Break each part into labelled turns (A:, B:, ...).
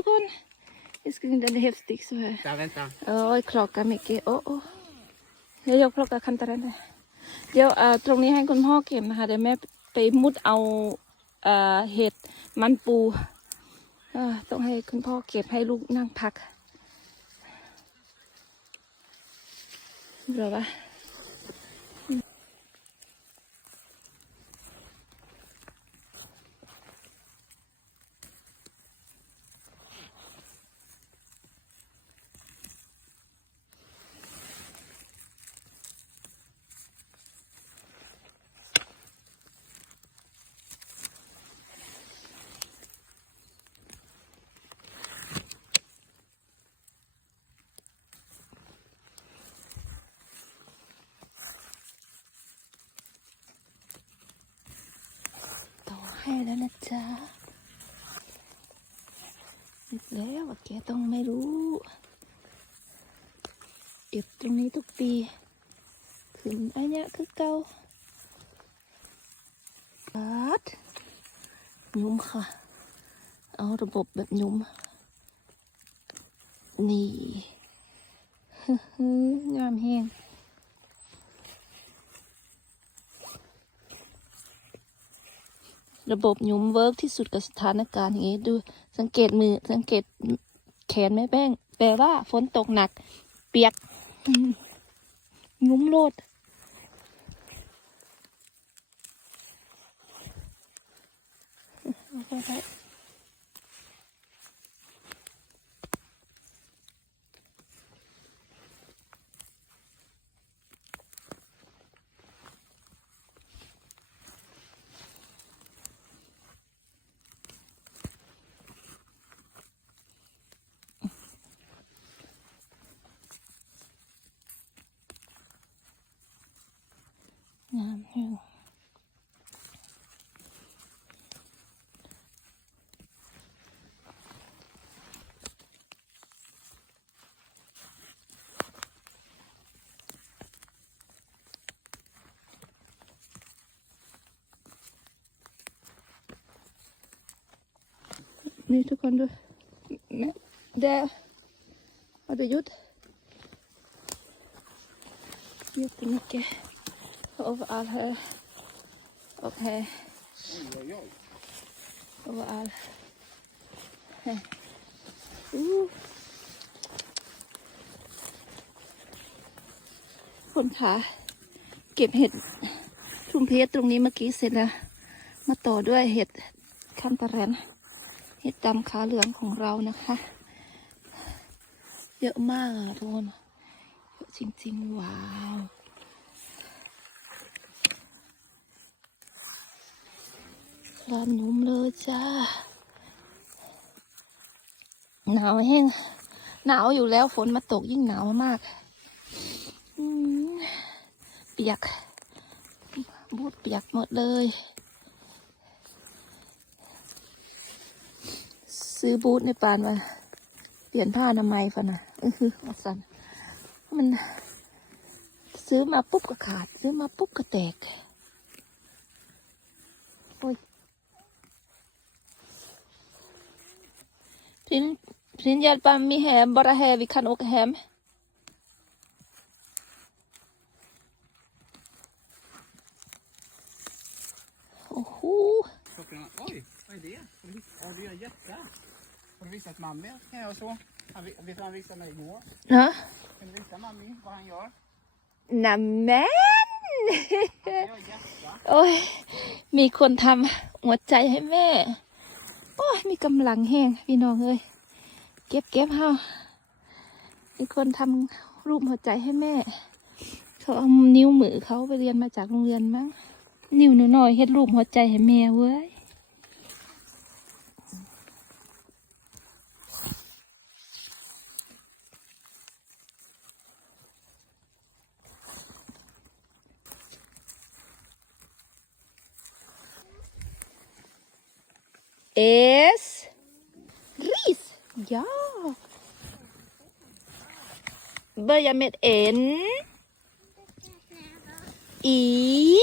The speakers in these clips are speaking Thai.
A: ทุกคน Jag skulle inte det häftigt så här.
B: Där, vänta.
A: Oj, klockan mycket. Åh, åh. เดี๋ยวยกพลกับคันตะเรนเลยเดี๋ยวเอ่อตรงนี้ให้คุณพ่อเก็บนะคะเดี๋ยวแม่ไปมุดเอาเอ่อเห็ดมันปูเอ่อต้องให้คุณพ่อเก็บให้ลูกนั่งพักเดี๋ยววะต่อ ให้แล้วนะจ๊ะอีกแล้วแกต้องไม่รู้เก็บตรงนี้ทุกปี ขึ้นอันเนี้ยคือเก่าปัดยุ้มค่ะ เอาระบบแบบยุ้ม นี่งามแห้ง ระบบยุมเวิร์กที่สุดกับสถานการณ์อย่างนี้ดูสังเกตมือสังเกตแขนแม่แป้งแปลว่าฝนตกหนัก เปียกยุ้มโลดโอเค นี่ทุกคนดูแม่เดี๋ยวอาไปยุด Jättemycket overall här. Och här overal Här. Uh. คนขาเก็บเห็ดทุ่มเพชรตรงนี้เมื่อกี้เสร็จแล้ว มาต่อด้วยเห็ดคันตะแรน เห็ดดำขาเหลืองของเรานะคะ เยอะมากอะทุกคนเยอะจริง ๆ ว้าวร้านนุ่มเลยจ้า หนาวแห้ง หนาวอยู่แล้วฝนมาตกยิ่งหนาวมากเปียก บูดเปียกหมดเลย ซื้อบูทในปานมาเปลี่ยนผ้าอนามัยฟันนะเออวัสันมัน ซื้อมาปุ๊บก็ขาด ซื้อมาปุ๊บก็แตกโอ้ย Prin, prin hjälpa mig hem, bara här, vi kan åka hem. Oho.
B: Klockan, oj, vad är det? Har du, ja, det är jätte. Har du visat mammi kan jag så? Han, vi- vet du vad han visade mig igår?
A: Ja.
B: Kan du visa mammi vad han gör?
A: Nämen!
B: Han gör hjärta.
A: โอ้ย มีคนทำหัวใจให้แม่ โอ้ย มีกำลังแห้งพี่น้องเอ้ย เก็บเก็บเฮามีคนทำรูปหัวใจให้แม่ เขาเอานิ้วมือเขาไปเรียนมาจากโรงเรียนมั้ง นิ้วน้อยๆเฮ็ดรูปหัวใจให้แม่เว้ย S. Ris. Ja. Börja med N. I.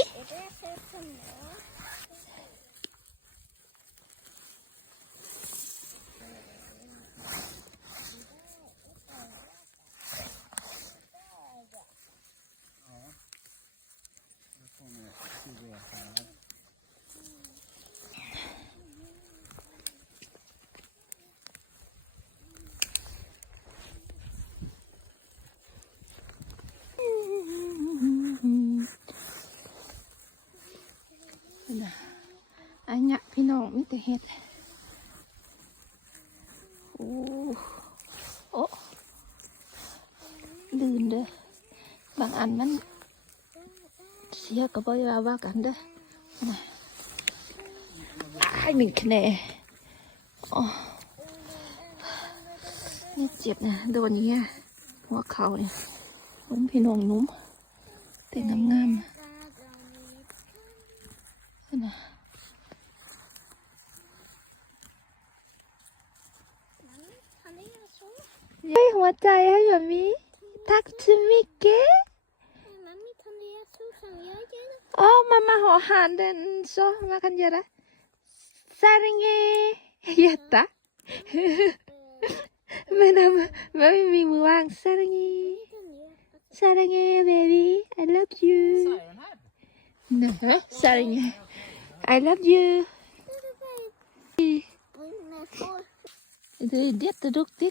A: เห็ดโอ้โอ้ลื่นเด้อบางอันมันเสียก็บ่ว่าว่ากันเด้อนะอ้หนึ่งคะแนนอ๋อนี่เจ็บนะโดนเงี้ยหัวเข่าเนี่ยนุ่มพี่น้องนุ่มแต่งงามๆนะ ให้หัวใจให้แบบนี้ทักชิมิเกะ
C: Mamma kan du göra så som jag gör?
A: อ๋อมามาหอหานเดินโซมากันเยอะ Saringe Jätta Men men men vi må vara Saringe Saringe baby I love you
B: Säger den här?
A: Nej Saringe I love you Du är jätteduktig